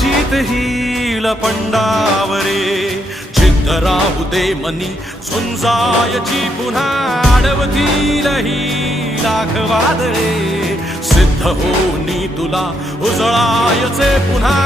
जीत hill पंडावरे जिद्द राहू दे मनी झुंजायची पुन्हा अडवतील ही लाख वादळे सिद्ध होनी तुला उजळायचे पुन्हा